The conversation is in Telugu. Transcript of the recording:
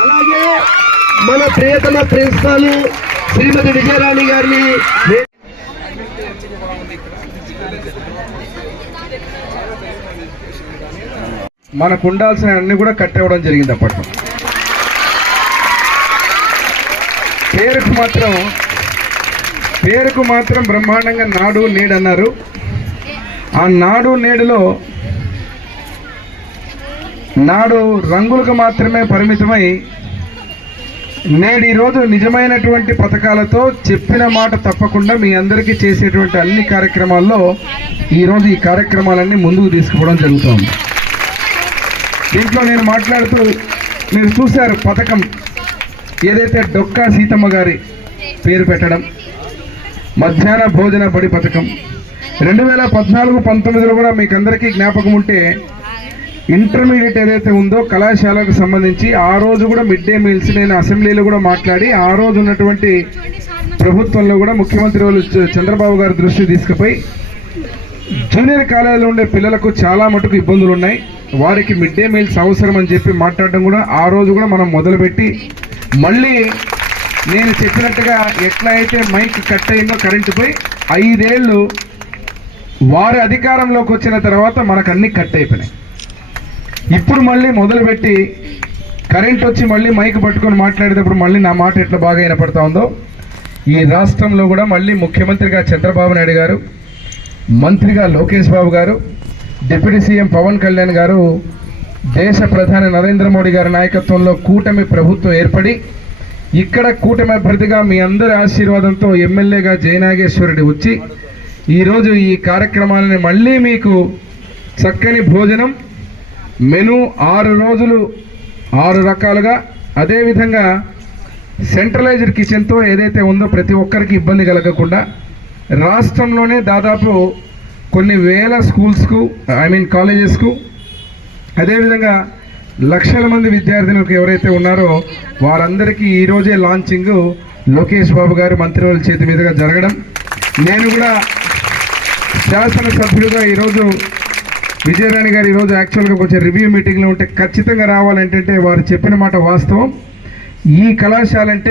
అలాగే మన ప్రియతమ ప్రిన్సిపాల్ శ్రీమతి విజయరాణి గారిని మనకు ఉండాల్సిన అన్ని కూడా కట్టేవడం జరిగింది అప్పట్లో. పేరుకు మాత్రం పేరుకు మాత్రం బ్రహ్మాండంగా నాడు నేడు అన్నారు. ఆ నాడు నేడులో నాడు రంగులకు మాత్రమే పరిమితమై నేడు ఈరోజు నిజమైనటువంటి పథకాలతో చెప్పిన మాట తప్పకుండా మీ అందరికీ చేసేటువంటి అన్ని కార్యక్రమాల్లో ఈరోజు ఈ కార్యక్రమాలన్నీ ముందుకు తీసుకుపోవడం జరుగుతుంది. దీంట్లో నేను మాట్లాడుతూ మీరు చూశారు పథకం ఏదైతే డొక్కా సీతమ్మ గారి పేరు పెట్టడం మధ్యాహ్న భోజన బడి పథకం. రెండు వేల పద్నాలుగు పంతొమ్మిదిలో కూడా మీకు అందరికీ జ్ఞాపకం ఉంటే ఇంటర్మీడియట్ ఏదైతే ఉందో కళాశాలకు సంబంధించి ఆ రోజు కూడా మిడ్ డే మీల్స్ నేను అసెంబ్లీలో కూడా మాట్లాడి ఆ రోజు ఉన్నటువంటి ప్రభుత్వంలో కూడా ముఖ్యమంత్రి వాళ్ళు చంద్రబాబు గారి దృష్టి తీసుకుపోయి జూనియర్ కాలేజీలో ఉండే పిల్లలకు చాలా మటుకు ఇబ్బందులు ఉన్నాయి వారికి మిడ్ డే మీల్స్ అవసరం అని చెప్పి మాట్లాడడం కూడా ఆ రోజు కూడా మనం మొదలుపెట్టి మళ్ళీ నేను చెప్పినట్టుగా ఎట్లా అయితే మైక్ కట్ అయిందో కరెంటు పోయి ఐదేళ్ళు వారి అధికారంలోకి వచ్చిన తర్వాత మనకు అన్నీ కట్ అయిపోయినాయి. ఇప్పుడు మళ్ళీ మొదలుపెట్టి కరెంట్ వచ్చి మళ్ళీ మైక్ పట్టుకొని మాట్లాడేటప్పుడు మళ్ళీ నా మాట ఎట్లా బాగా వినపడతా ఉందో ఈ రాష్ట్రంలో కూడా మళ్ళీ ముఖ్యమంత్రిగా చంద్రబాబు నాయుడు గారు మంత్రిగా లోకేష్ బాబు గారు డిప్యూటీ సీఎం పవన్ కళ్యాణ్ గారు దేశ ప్రధాని నరేంద్ర మోడీ గారి నాయకత్వంలో కూటమి ప్రభుత్వం ఏర్పడి ఇక్కడ కూటమి అభ్యర్థిగా మీ అందరి ఆశీర్వాదంతో ఎమ్మెల్యేగా జయనాగేశ్వరుడి వచ్చి ఈరోజు ఈ కార్యక్రమాలని మళ్ళీ మీకు చక్కని భోజనం మెను ఆరు రోజులు ఆరు రకాలుగా అదేవిధంగా సెంట్రలైజ్డ్ కిచెన్తో ఏదైతే ఉందో ప్రతి ఒక్కరికి ఇబ్బంది కలగకుండా రాష్ట్రంలోనే దాదాపు కొన్ని వేల స్కూల్స్కు ఐ మీన్ కాలేజెస్కు అదేవిధంగా లక్షల మంది విద్యార్థినులకు ఎవరైతే ఉన్నారో వారందరికీ ఈరోజే లాంచింగ్ లోకేష్ బాబు గారు మంత్రివర్యుల చేతి మీదుగా జరగడం. నేను కూడా శాసనసభ్యుడిగా ఈరోజు విజయరాణి గారు ఈరోజు యాక్చువల్గా కొంచెం రివ్యూ మీటింగ్లో ఉంటే ఖచ్చితంగా రావాలంటే వారు చెప్పిన మాట వాస్తవం. ఈ కళాశాల అంటే